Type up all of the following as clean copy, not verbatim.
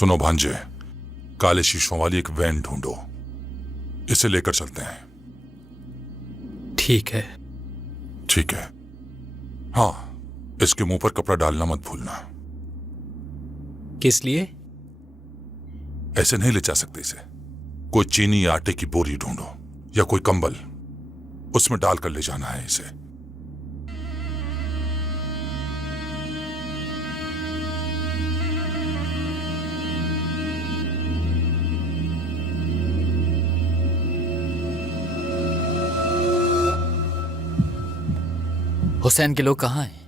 सुनो भांजे, काले शीशों वाली एक वैन ढूंढो, इसे लेकर चलते हैं। ठीक है। ठीक है। हाँ, इसके मुंह पर कपड़ा डालना मत भूलना। किस लिए? ऐसे नहीं ले जा सकते इसे। कोई चीनी या आटे की बोरी ढूंढो या कोई कंबल, उसमें डालकर ले जाना है इसे। हुसैन के लोग कहाँ हैं?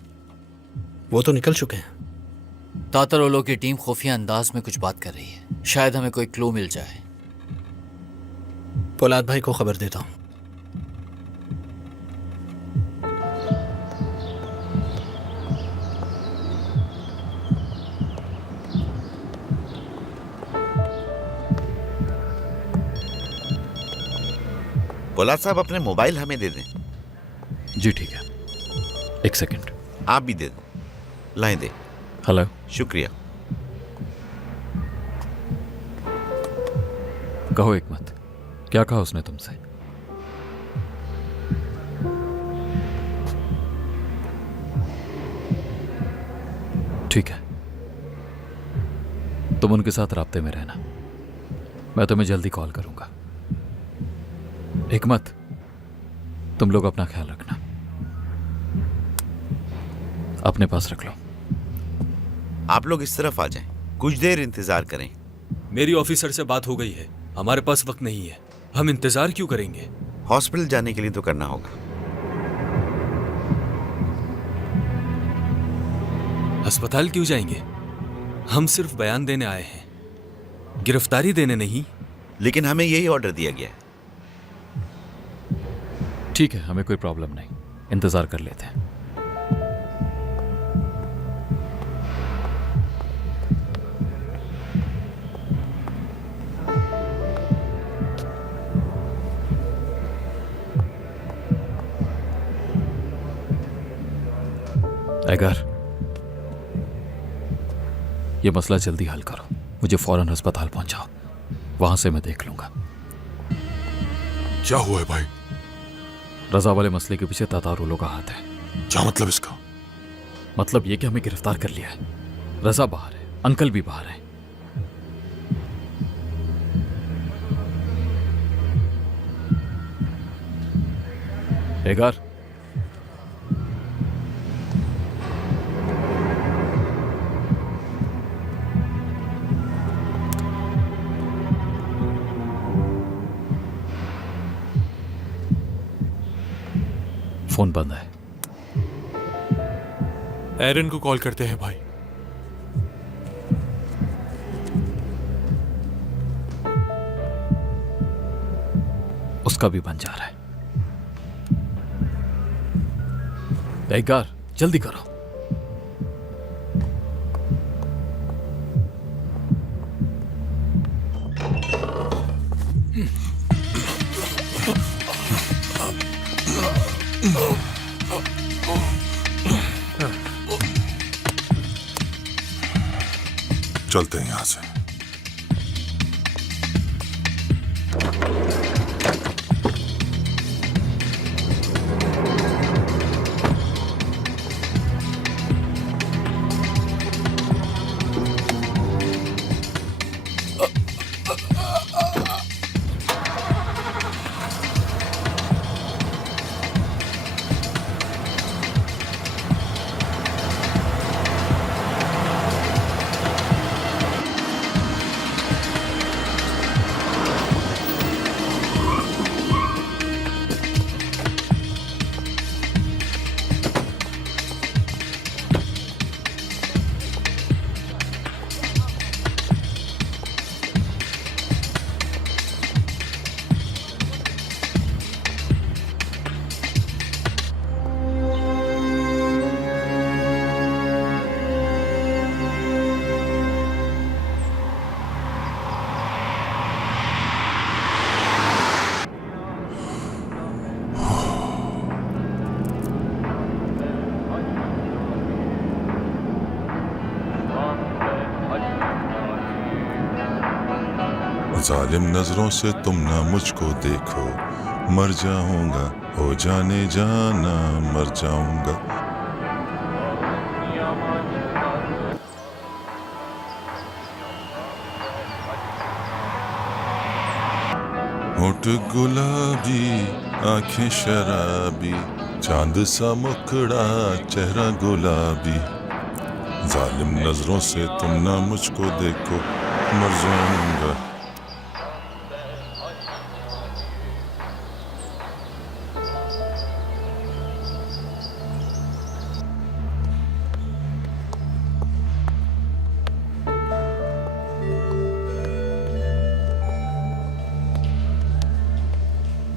वो तो निकल चुके हैं। तातरोलों की टीम खुफिया अंदाज में कुछ बात कर रही है। शायद हमें कोई क्लू मिल जाए। पोलाद भाई को खबर देता हूं। पोलाद साहब, अपने मोबाइल हमें दे दें। जी ठीक है, एक सेकंड। आप भी दे दें। लाएं दे। हेलो। शुक्रिया। कहो हिकमत, क्या कहा उसने तुमसे? ठीक है, तुम उनके साथ राब्ते में रहना, मैं तुम्हें जल्दी कॉल करूंगा। हिकमत, तुम लोग अपना ख्याल रखना, अपने पास रख लो। आप लोग इस तरफ आ जाएं, कुछ देर इंतजार करें। मेरी ऑफिसर से बात हो गई है, हमारे पास वक्त नहीं है, हम इंतजार क्यों करेंगे? हॉस्पिटल जाने के लिए तो करना होगा। अस्पताल क्यों जाएंगे? हम सिर्फ बयान देने आए हैं, गिरफ्तारी देने नहीं। लेकिन हमें यही ऑर्डर दिया गया है। ठीक है, हमें कोई प्रॉब्लम नहीं, इंतजार कर लेते हैं। एगर, ये मसला जल्दी हल करो, मुझे फौरन अस्पताल पहुंचाओ, वहां से मैं देख लूंगा। क्या हुआ है भाई? रजा वाले मसले के पीछे तातारुलों का हाथ है। क्या मतलब इसका? मतलब ये कि हमें गिरफ्तार कर लिया है। रजा बाहर है, अंकल भी बाहर है। एगर, फोन बंद है। एरन को कॉल करते हैं भाई। उसका भी बन जा रहा है। एगर, जल्दी करो। चलते हैं यहां से। जालिम नजरों से तुम ना मुझको देखो, मर जाऊंगा ओ जाने जाना, मर जाऊंगा। होठ गुलाबी आंखें शराबी, चांद सा मुखड़ा चेहरा गुलाबी, जालिम नजरों से तुम ना मुझको देखो, मर जाऊंगा।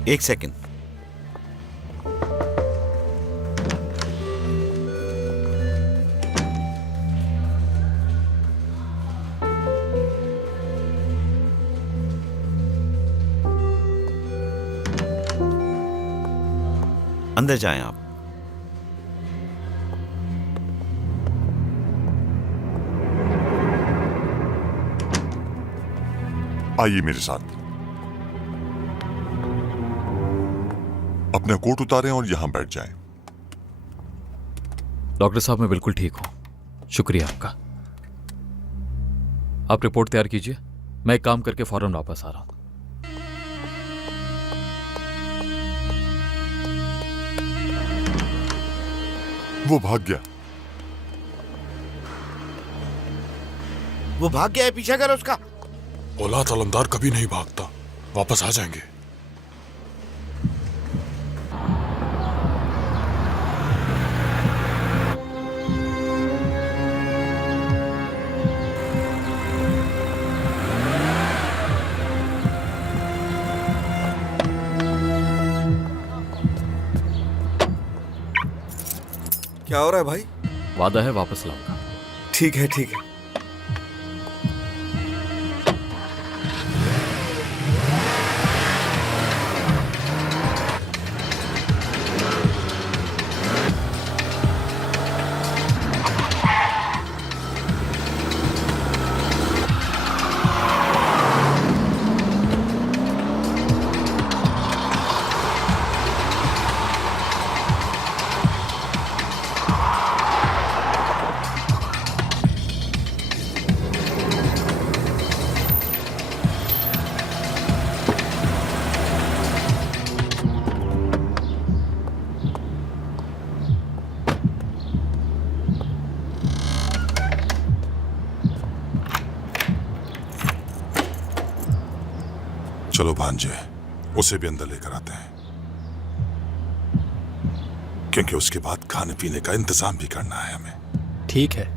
एक सेकंड। अंदर जाएं आप। आइए मेरे साथ। अपना कोट उतारें और यहां बैठ जाएं। डॉक्टर साहब मैं बिल्कुल ठीक हूं, शुक्रिया आपका। आप रिपोर्ट तैयार कीजिए, मैं एक काम करके फौरन वापस आ रहा हूं। वो भाग गया। वो भाग गया है, पीछा करो उसका। औलाद अलमदार कभी नहीं भागता, वापस आ जाएंगे। क्या हो रहा है भाई? वादा है वापस लाऊंगा। ठीक है ठीक है। चलो भांजे, उसे भी अंदर लेकर आते हैं, क्योंकि उसके बाद खाने पीने का इंतजाम भी करना है हमें। ठीक है।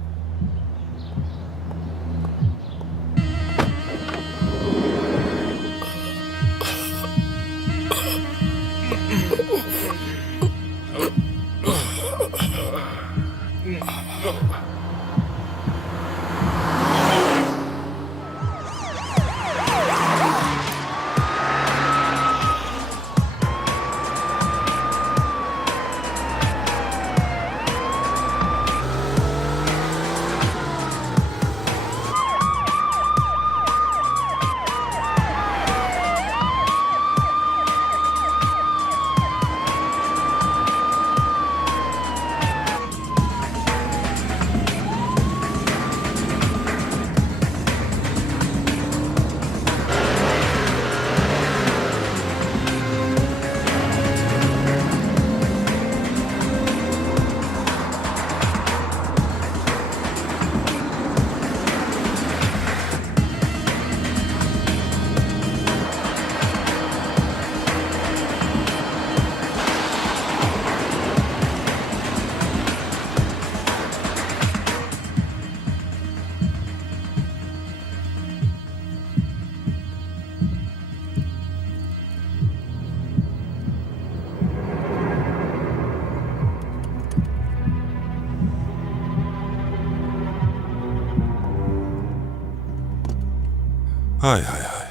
हाय हाय हाय,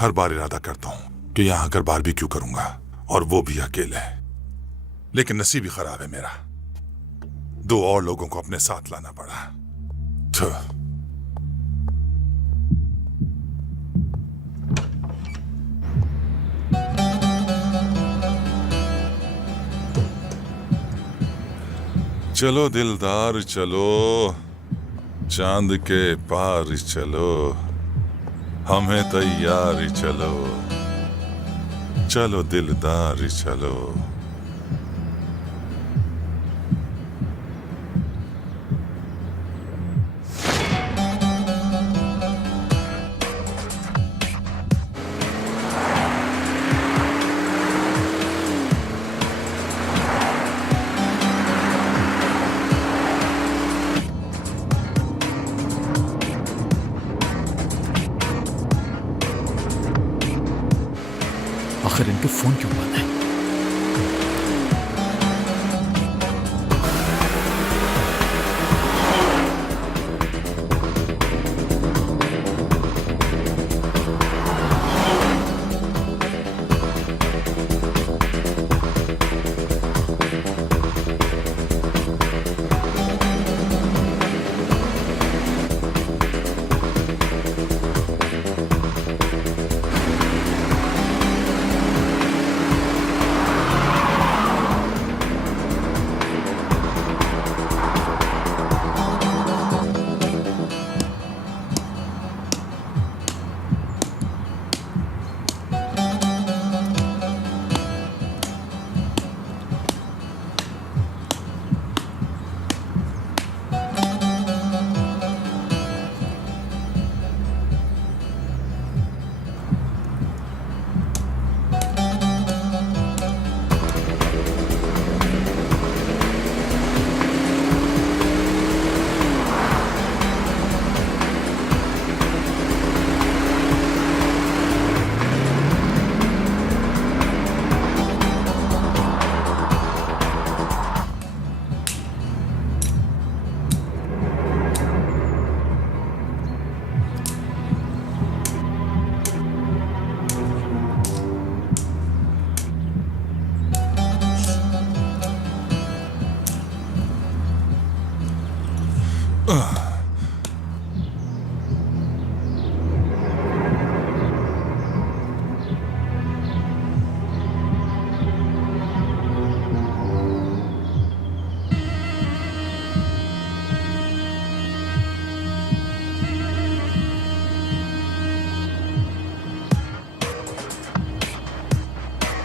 हर बार इरादा करता हूं कि यहां आकर बारबेक्यू करूंगा, और वो भी अकेले। लेकिन नसीब ही खराब है मेरा, 2 और लोगों को अपने साथ लाना पड़ा। चलो दिलदार चलो, चांद के पार चलो, हमें तैयार चलो, चलो दिलदार चलो। आखिर इनके फोन क्यों बंद है?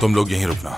तुम लोग यहीं रुकना।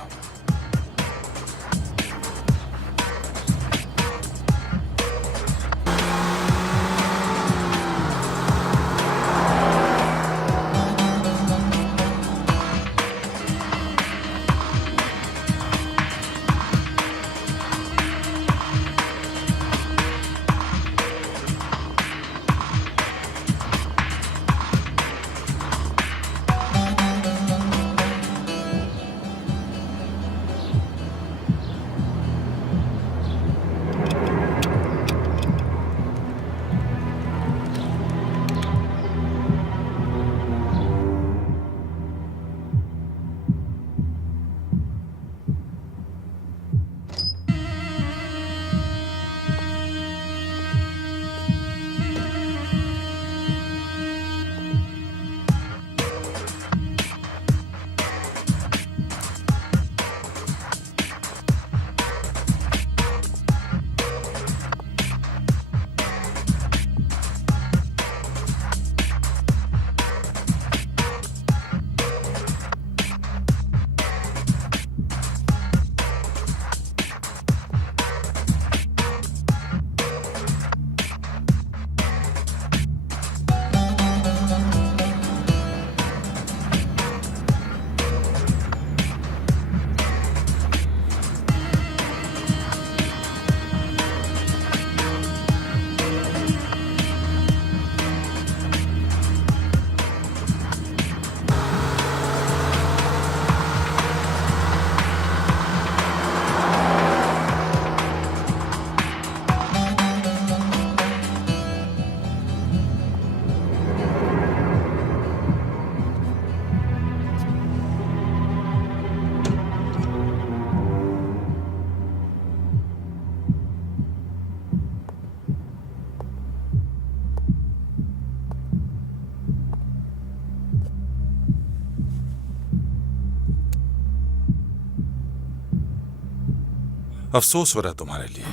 अफसोस हो रहा है तुम्हारे लिए,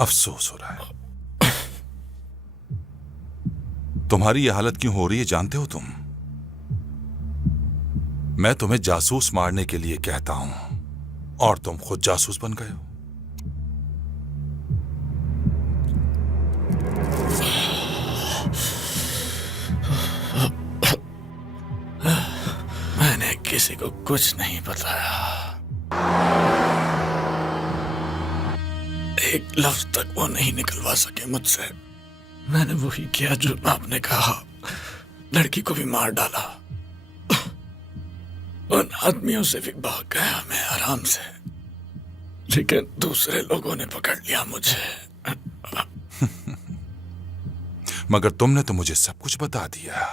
अफसोस हो रहा है। तुम्हारी यह हालत क्यों हो रही है जानते हो तुम? मैं तुम्हें जासूस मारने के लिए कहता हूं और तुम खुद जासूस बन गए हो। मैंने किसी को कुछ नहीं बताया, एक लफ्ज तक वो नहीं निकलवा सके मुझसे। मैंने वही किया जो आपने कहा, लड़की को भी मार डाला। उन आदमियों से भी भाग गया मैं आराम से, लेकिन दूसरे लोगों ने पकड़ लिया मुझे। मगर तुमने तो मुझे सब कुछ बता दिया।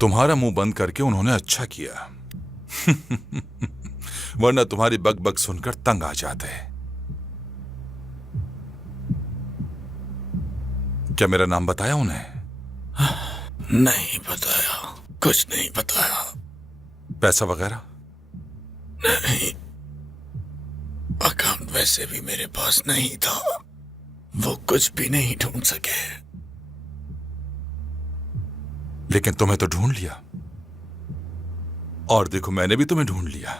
तुम्हारा मुंह बंद करके उन्होंने अच्छा किया। वरना तुम्हारी बकबक सुनकर तंग आ जाते। क्या मेरा नाम बताया उन्हें? नहीं बताया, कुछ नहीं बताया। पैसा वगैरह? नहीं, अकाउंट वैसे भी मेरे पास नहीं था, वो कुछ भी नहीं ढूंढ सके। लेकिन तुम्हें तो ढूंढ लिया, और देखो मैंने भी तुम्हें ढूंढ लिया।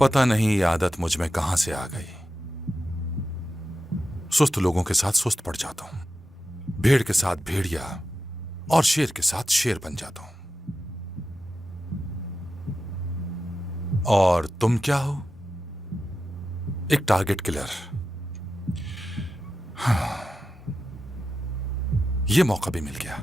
पता नहीं ये आदत मुझ में कहां से आ गई। सुस्त लोगों के साथ सुस्त पड़ जाता हूं, भेड़ के साथ भेड़िया और शेर के साथ शेर बन जाता हूं। और तुम क्या हो? एक टारगेट किलर। ये मौका भी मिल गया।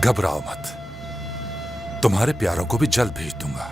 घबराओ मत, तुम्हारे प्यारों को भी जल्द भेज दूंगा।